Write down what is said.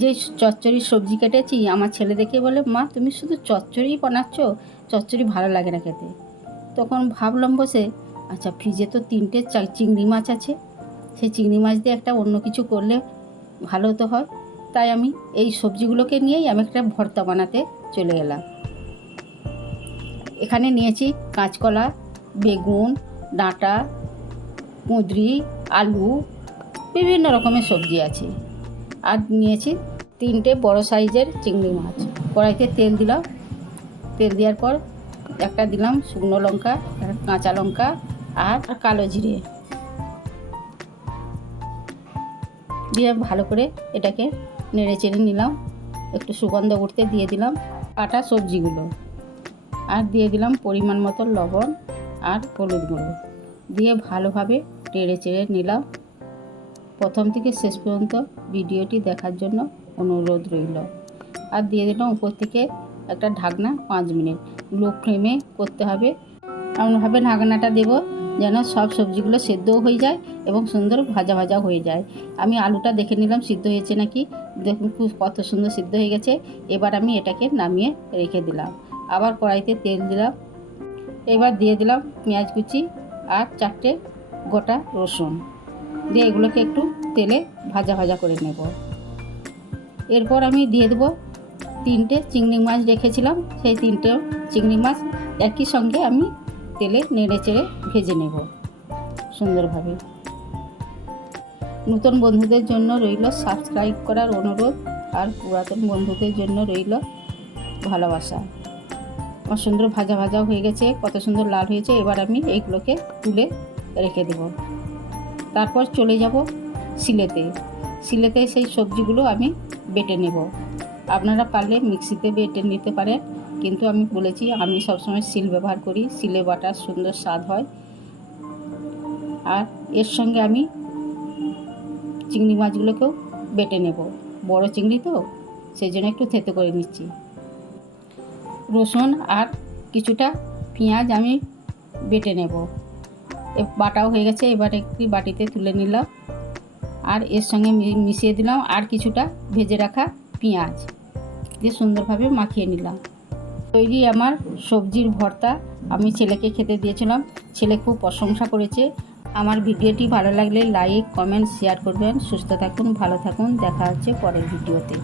যে চচ্চড়ির সবজি কেটেছি, আমার ছেলে দেখে বলে, মা, তুমি শুধু চচ্চড়িই বানাচ্ছ, চচ্চড়ি ভালো লাগে না খেতে। তখন ভাবলাম বসে আচ্ছা ফ্রিজে তো তিনটে চিংড়ি মাছ আছে। সেই চিংড়ি মাছ দিয়ে একটা অন্য কিছু করলে ভালো তো হয়। তাই আমি এই সবজিগুলোকে নিয়েই আমি একটা ভর্তা বানাতে চলে এলাম। এখানে নিয়েছি কাঁচকলা, বেগুন, ডাঁটা, কুঁদরি, আলু, বিভিন্ন রকমের সবজি আছে। আর নিয়েছি তিনটে বড় সাইজের চিংড়ি মাছ। কড়াইতে তেল দিলাম। তেল দেওয়ার পর একটা দিলাম শুকনো লঙ্কা কাঁচা লঙ্কা আর কালো জিরে। দিয়ে ভালো করে এটাকে নেড়ে চেড়ে নিলাম। একটু সুগন্ধ উঠতে দিয়ে দিলাম কাটা সবজিগুলো। আর দিয়ে দিলাম পরিমাণ মতো লবণ আর হলুদ গুঁড়ো। দিয়ে ভালোভাবে নেড়ে চেড়ে নিলাম। প্রথম থেকে শেষ পর্যন্ত ভিডিওটি দেখার জন্য অনুরোধ রইল। আর দিয়ে দিলাম উপর থেকে একটা ঢাকনা পাঁচ মিনিট। লো ফ্লেমে করতে হবে। এমনভাবে ঢাকনাটা দেব যেন সব সবজিগুলো সেদ্ধও হয়ে যায় এবং সুন্দর ভাজা ভাজা হয়ে যায়। আমি আলুটা দেখে নিলাম সিদ্ধ হয়েছে নাকি? দেখুন খুব কত সুন্দর সিদ্ধ হয়ে গেছে। এবার আমি এটাকে নামিয়ে রেখে দিলাম। আবার কড়াইতে তেল দিলাম। এবার দিয়ে দিলাম পেঁয়াজ কুচি আর চারটে গোটা রসুন। দিয়ে এগুলোকে একটু তেলে ভাজা ভাজা করে নেব। এরপর আমি দিয়ে দেবো তিনটে চিংড়ি মাছ রেখেছিলাম, সেই তিনটে চিংড়ি মাছ একই সঙ্গে আমি তেলে নেড়ে চেড়ে ভেজে নেব সুন্দরভাবে। নতুন বন্ধুদের জন্য রইল সাবস্ক্রাইব করার অনুরোধ, আর পুরাতন বন্ধুদের জন্য রইল ভালোবাসা। আমার সুন্দর ভাজা ভাজা হয়ে গেছে, কত সুন্দর লাল হয়েছে, এবার আমি এইগুলোকে তুলে রেখে দেব। তারপর চলে যাব সিলেতে সিলেতে সেই সবজিগুলো আমি বেটে নেব। আপনারা পারলে মিক্সিতে বেটে নিতে পারেন, কিন্তু আমি বলেছি আমি সবসময় সিল ব্যবহার করি, সিলে বাটার সুন্দর স্বাদ হয়। আর এর সঙ্গে আমি চিংড়ি মাছগুলোকেও বেটে নেব। বড় চিংড়ি তো, সেই জন্য একটু থেতে করে নিচ্ছি। রসুন আর কিছুটা পেঁয়াজ আমি বেটে নেব। বাটাও হয়ে গেছে, এবার একটি বাটিতে তুলে নিলাম। আর এর সঙ্গে মিশিয়ে দিলাম আর কিছুটা ভেজে রাখা পেঁয়াজ। দিয়ে সুন্দরভাবে মাখিয়ে নিলাম। তৈরি আমার সবজির ভর্তা আমি ছেলেকে খেতে দিয়েছিলাম। ছেলে খুব প্রশংসা করেছে। আমার ভিডিওটি ভালো লাগলে লাইক, কমেন্ট, শেয়ার করবেন। সুস্থ থাকুন, ভালো থাকুন। দেখা হচ্ছে পরের ভিডিওতে।